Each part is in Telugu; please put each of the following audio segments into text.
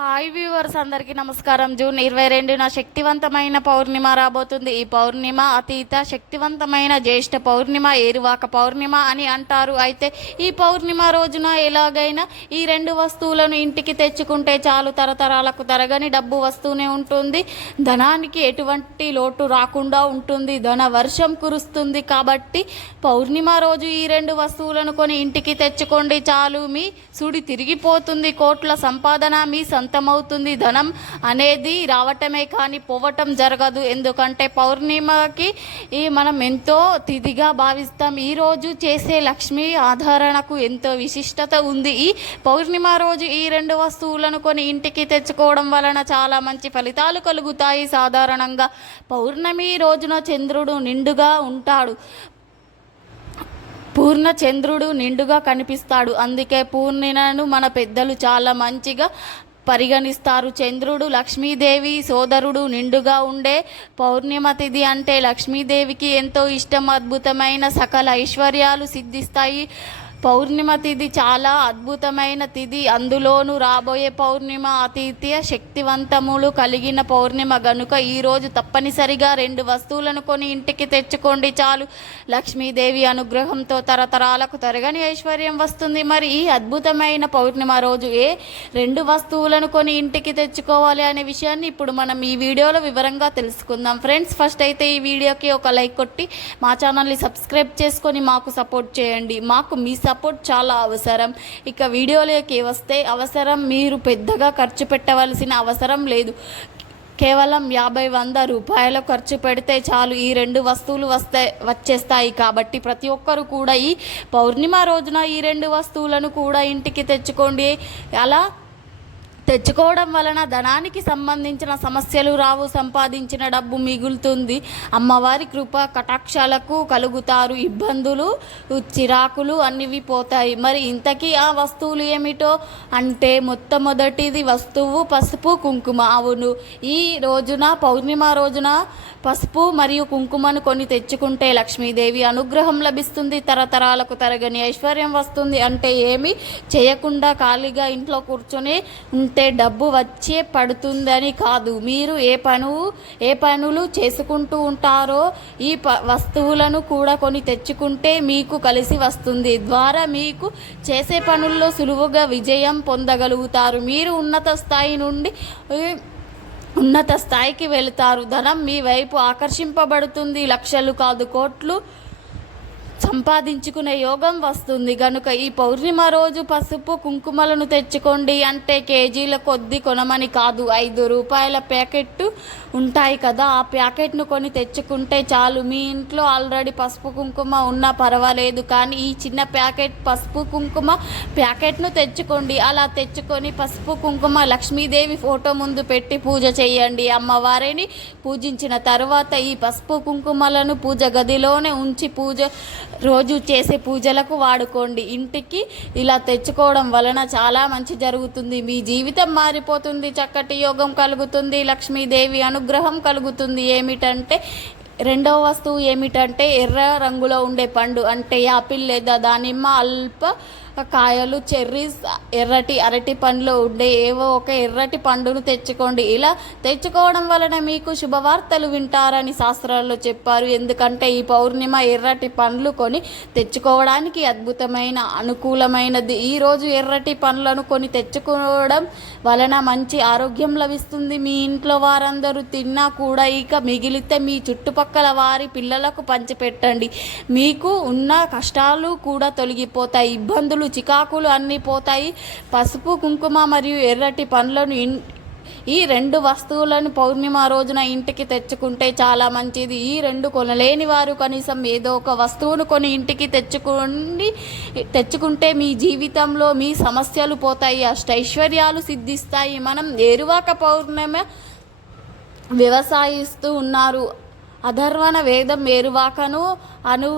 హాయ్ వ్యూవర్స్ అందరికీ నమస్కారం. జూన్ ఇరవై రెండున శక్తివంతమైన పౌర్ణిమ రాబోతుంది. ఈ పౌర్ణిమ అతీత శక్తివంతమైన జ్యేష్ఠ పౌర్ణిమ ఏరువాక పౌర్ణిమ అని అంటారు. అయితే ఈ పౌర్ణిమ రోజున ఎలాగైనా ఈ రెండు వస్తువులను ఇంటికి తెచ్చుకుంటే చాలు తరతరాలకు తరగని డబ్బు వస్తూనే ఉంటుంది. ధనానికి ఎటువంటి లోటు రాకుండా ఉంటుంది. ధన వర్షం కురుస్తుంది కాబట్టి పౌర్ణిమ రోజు ఈ రెండు వస్తువులను కొని ఇంటికి తెచ్చుకోండి చాలు. మీ సుడి తిరిగిపోతుంది. కోట్ల సంపాదన మీ సొంతమవుతుంది ధనం అనేది రావటమే కానీ పోవటం జరగదు. ఎందుకంటే పౌర్ణిమకి ఈ మనం ఎంతో తిథిగా భావిస్తాం. ఈ రోజు చేసే లక్ష్మి ఆధారణకు ఎంతో విశిష్టత ఉంది. ఈ పౌర్ణిమ రోజు ఈ రెండు వస్తువులను కొని ఇంటికి తెచ్చుకోవడం వలన చాలా మంచి ఫలితాలు కలుగుతాయి. సాధారణంగా పౌర్ణమి రోజున చంద్రుడు నిండుగా ఉంటాడు. పూర్ణ చంద్రుడు నిండుగా కనిపిస్తాడు. అందుకే పూర్ణిమను మన పెద్దలు చాలా మంచిగా పరిగణిస్తారు. చంద్రుడు లక్ష్మీదేవి సోదరుడు నిండుగా ఉండే పౌర్ణిమ తిథి అంటే లక్ష్మీదేవికి ఎంతో ఇష్టం అద్భుతమైన సకల ఐశ్వర్యాలు సిద్ధిస్తాయి. పౌర్ణిమ తిథి చాలా అద్భుతమైన తిథి అందులోనూ రాబోయే పౌర్ణిమ అతిథ్య శక్తివంతములు కలిగిన పౌర్ణిమ గనుక ఈరోజు తప్పనిసరిగా రెండు వస్తువులను కొని ఇంటికి తెచ్చుకోండి చాలు. లక్ష్మీదేవి అనుగ్రహంతో తరతరాలకు తరగని ఐశ్వర్యం వస్తుంది. మరి ఈ అద్భుతమైన పౌర్ణిమ రోజు ఏ రెండు వస్తువులను కొని ఇంటికి తెచ్చుకోవాలి అనే విషయాన్ని ఇప్పుడు మనం ఈ వీడియోలో వివరంగా తెలుసుకుందాం. ఫ్రెండ్స్ ఫస్ట్ అయితే ఈ వీడియోకి ఒక లైక్ కొట్టి మా ఛానల్ని సబ్స్క్రైబ్ చేసుకొని మాకు సపోర్ట్ చేయండి. మాకు మీ సపోర్ట్ చాలా అవసరం. ఇక వీడియోలోకి వస్తే అవసరం మీరు పెద్దగా ఖర్చు పెట్టవలసిన అవసరం లేదు. కేవలం యాభై వంద రూపాయలు ఖర్చు పెడితే చాలు. ఈ రెండు వస్తువులు వస్తే వచ్చేస్తాయి కాబట్టి ప్రతి ఒక్కరు కూడా ఈ పౌర్ణిమ రోజున ఈ రెండు వస్తువులను కూడా ఇంటికి తెచ్చుకోండి. అలా తెచ్చుకోవడం వలన ధనానికి సంబంధించిన సమస్యలు రావు సంపాదించిన డబ్బు మిగులుతుంది. అమ్మవారి కృప కటాక్షాలకు కలుగుతారు. ఇబ్బందులు చిరాకులు అన్నివి పోతాయి. మరి ఇంతకీ ఆ వస్తువులు ఏమిటో? అంటే మొట్టమొదటిది వస్తువు పసుపు కుంకుమ. అవును ఈ రోజున పౌర్ణిమ రోజున పసుపు మరియు కుంకుమను కొని తెచ్చుకుంటే లక్ష్మీదేవి అనుగ్రహం లభిస్తుంది. తరతరాలకు తరగని ఐశ్వర్యం వస్తుంది. అంటే ఏమి చేయకుండా ఖాళీగా ఇంట్లో కూర్చొని ఉంటే డబ్బు వచ్చే పడుతుందని కాదు. మీరు ఏ పను ఏ పనులు చేసుకుంటూ ఉంటారో ఈ ప వస్తువులను కూడా కొని తెచ్చుకుంటే మీకు కలిసి వస్తుంది. ద్వారా మీకు చేసే పనుల్లో సులువుగా విజయం పొందగలుగుతారు. మీరు ఉన్నత స్థాయి నుండి ఉన్నత స్థాయికి వెళతారు. ధనం మీ వైపు ఆకర్షింపబడుతుంది. లక్షలు కాదు కోట్లు సంపాదించుకునే యోగం వస్తుంది. గనుక ఈ పౌర్ణిమ రోజు పసుపు కుంకుమలను తెచ్చుకోండి అంటే కేజీల కొద్ది కొనమని కాదు. ఐదు రూపాయల ప్యాకెట్ ఉంటాయి కదా. ఆ ప్యాకెట్ను కొని తెచ్చుకుంటే చాలు. మీ ఇంట్లో ఆల్రెడీ పసుపు కుంకుమ ఉన్నా పర్వాలేదు. కానీ ఈ చిన్న ప్యాకెట్ పసుపు కుంకుమ ప్యాకెట్ను తెచ్చుకోండి. అలా తెచ్చుకొని పసుపు కుంకుమ లక్ష్మీదేవి ఫోటో ముందు పెట్టి పూజ చేయండి. అమ్మవారిని పూజించిన తర్వాత ఈ పసుపు కుంకుమలను పూజ గదిలోనే ఉంచి పూజ రోజు చేసే పూజలకు వాడుకోండి. ఇంటికి ఇలా తెచ్చుకోవడం వలన చాలా మంచి జరుగుతుంది. మీ జీవితం మారిపోతుంది చక్కటి యోగం కలుగుతుంది లక్ష్మీదేవి అనుగ్రహం కలుగుతుంది. ఏమిటంటే రెండవ వస్తువు ఏమిటంటే ఎర్ర రంగులో ఉండే పండు అంటే యాపిల్ లేదా దానిమ్మ అల్ప కాయలు చెర్రీస్ ఎర్రటి అరటి పండ్లు ఉండే ఏవో ఒక ఎర్రటి పండును తెచ్చుకోండి. ఇలా తెచ్చుకోవడం వలన మీకు శుభవార్తలు వింటారని శాస్త్రాల్లో చెప్పారు. ఎందుకంటే ఈ పౌర్ణిమ ఎర్రటి పండ్లు కొని తెచ్చుకోవడానికి అద్భుతమైన అనుకూలమైనది. ఈరోజు ఎర్రటి పండ్లను కొని తెచ్చుకోవడం వలన మంచి ఆరోగ్యం లభిస్తుంది. మీ ఇంట్లో వారందరూ తిన్నా కూడా ఇక మిగిలితే మీ చుట్టుపక్కల వారి పిల్లలకు పంచిపెట్టండి. మీకు ఉన్న కష్టాలు కూడా తొలగిపోతాయి. ఇబ్బందులు చికాకులు అన్నీ పోతాయి. పసుపు కుంకుమ మరియు ఎర్రటి పండ్లను ఇన్ ఈ రెండు వస్తువులను పౌర్ణిమ రోజున ఇంటికి తెచ్చుకుంటే చాలా మంచిది. ఈ రెండు కొనలేని వారు కనీసం ఏదో ఒక వస్తువును కొని ఇంటికి తెచ్చుకోండి. తెచ్చుకుంటే మీ జీవితంలో మీ సమస్యలు పోతాయి అష్టైశ్వర్యాలు సిద్ధిస్తాయి. మనం ఏరువాక పౌర్ణమి వ్యవసాయిస్తూ ఉన్నారు. అధర్వణ వేదం ఏరువాకను అను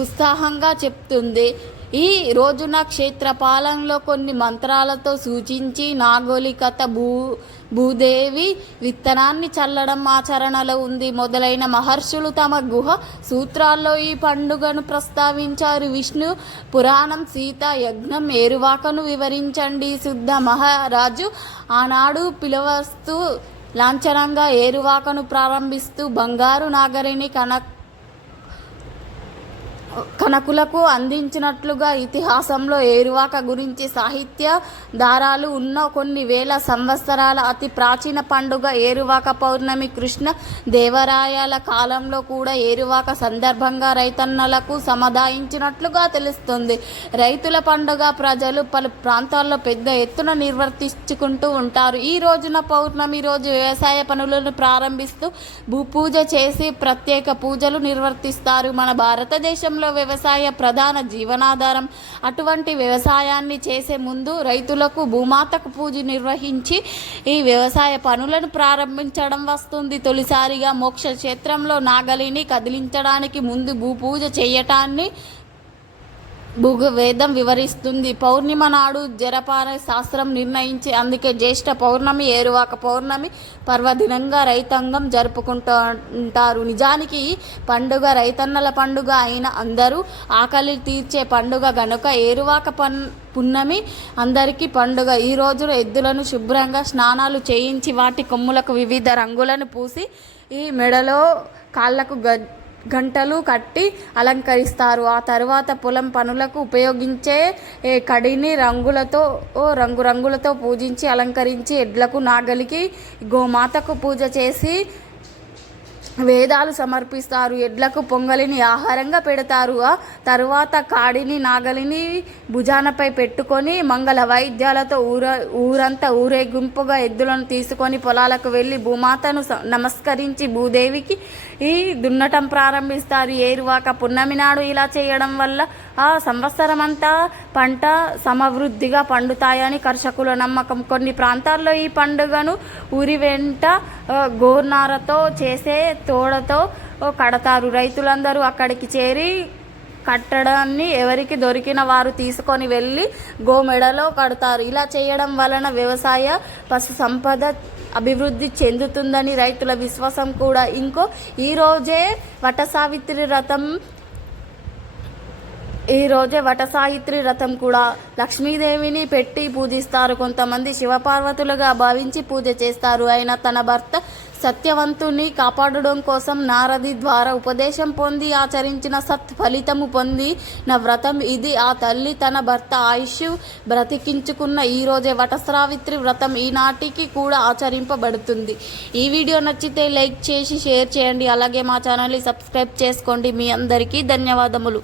ఉత్సాహంగా చెప్తుంది. ఈ రోజున క్షేత్రపాలనలో కొన్ని మంత్రాలతో సూచించి నాగోలికత భూ భూదేవి విత్తనాన్ని చల్లడం ఆచరణలో ఉంది. మొదలైన మహర్షులు తమ గుహ సూత్రాల్లో ఈ పండుగను ప్రస్తావించారు. విష్ణు పురాణం సీత యజ్ఞం ఏరువాకను వివరించండి. శుద్ధ మహారాజు ఆనాడు పిలవస్తూ లాంఛనంగా ఏరువాకను ప్రారంభిస్తూ బంగారు నాగరిని కనక్ కనకులకు అందించినట్లుగా ఇతిహాసంలో ఏరువాక గురించి సాహిత్య దారాలు ఉన్న కొన్ని వేల సంవత్సరాల అతి ప్రాచీన పండుగ ఏరువాక పౌర్ణమి కృష్ణ దేవరాయల కాలంలో కూడా ఏరువాక సందర్భంగా రైతన్నలకు సముదాయించినట్లుగా తెలుస్తుంది. రైతుల పండుగ ప్రజలు పలు ప్రాంతాల్లో పెద్ద ఎత్తున నిర్వర్తించుకుంటూ ఉంటారు. ఈ రోజున పౌర్ణమి రోజు వ్యవసాయ పనులను ప్రారంభిస్తూ భూపూజ చేసి ప్రత్యేక పూజలు నిర్వర్తిస్తారు. మన భారతదేశంలో వ్యవసాయ ప్రధాన జీవనాధారం. అటువంటి వ్యవసాయాన్ని చేసే ముందు రైతులకు భూమాతకు పూజ నిర్వహించి ఈ వ్యవసాయ పనులను ప్రారంభించడం వస్తుంది. తొలిసారిగా మోక్ష క్షేత్రంలో నాగలిని కదిలించడానికి ముందు భూపూజ చేయటాన్ని భుగవేదం వివరిస్తుంది. పౌర్ణిమ నాడు జరపాల శాస్త్రం నిర్ణయించి అందుకే జ్యేష్ఠ పౌర్ణమి ఏరువాక పౌర్ణమి పర్వదినంగా రైతాంగం జరుపుకుంటుంటారు. నిజానికి ఈ పండుగ రైతన్నల పండుగ అయిన అందరూ ఆకలి తీర్చే పండుగ గనుక ఏరువాక పన్ పున్నమి అందరికీ పండుగ. ఈ రోజున ఎద్దులను శుభ్రంగా స్నానాలు చేయించి వాటి కొమ్ములకు వివిధ రంగులను పూసి ఈ మెడలో కాళ్ళకు గ గంటలు కట్టి అలంకరిస్తారు. ఆ తర్వాత పొలం పనులకు ఉపయోగించే కడిని రంగులతో ఓ రంగురంగులతో పూజించి అలంకరించి ఎడ్లకు నాగలికి గోమాతకు పూజ చేసి వేదాలు సమర్పిస్తారు. ఎడ్లకు పొంగలిని ఆహారంగా పెడతారు. తరువాత కాడిని నాగలిని భుజానపై పెట్టుకొని మంగళ వైద్యాలతో ఊర ఊరంతా ఊరేగింపుగా ఎద్దులను తీసుకొని పొలాలకు వెళ్ళి భూమాతను నమస్కరించి భూదేవికి ఈ దున్నటం ప్రారంభిస్తారు. ఏరువాక పున్నమి నాడు ఇలా చేయడం వల్ల ఆ సంవత్సరం అంతా పంట సమవృద్ధిగా పండుతాయని కర్షకుల నమ్మకం. కొన్ని ప్రాంతాల్లో ఈ పండుగను ఊరి వెంట గోర్నారతో చేసే తోడతో కడతారు. రైతులందరూ అక్కడికి చేరి కట్టడాన్ని ఎవరికి దొరికిన వారు తీసుకొని వెళ్ళి గోమెడలో కడతారు. ఇలా చేయడం వలన వ్యవసాయ పశు సంపద అభివృద్ధి చెందుతుందని రైతుల విశ్వాసం కూడా. ఇంకో ఈరోజే వట సావిత్రి రథం ఈ రోజే వట రథం కూడా లక్ష్మీదేవిని పెట్టి పూజిస్తారు. కొంతమంది శివపార్వతులుగా భావించి పూజ చేస్తారు. ఆయన తన భర్త సత్యవంతుని కాపాడడం కోసం నారది ద్వారా ఉపదేశం పొంది ఆచరించిన సత్ ఫలితము పొంది నా వ్రతం ఇది. ఆ తల్లి తన భర్త ఆయుష్ బ్రతికించుకున్న ఈరోజే వటస్రావిత్రి వ్రతం ఈనాటికి కూడా ఆచరింపబడుతుంది. ఈ వీడియో నచ్చితే లైక్ చేసి షేర్ చేయండి. అలాగే మా ఛానల్ని సబ్స్క్రైబ్ చేసుకోండి. మీ అందరికీ ధన్యవాదములు.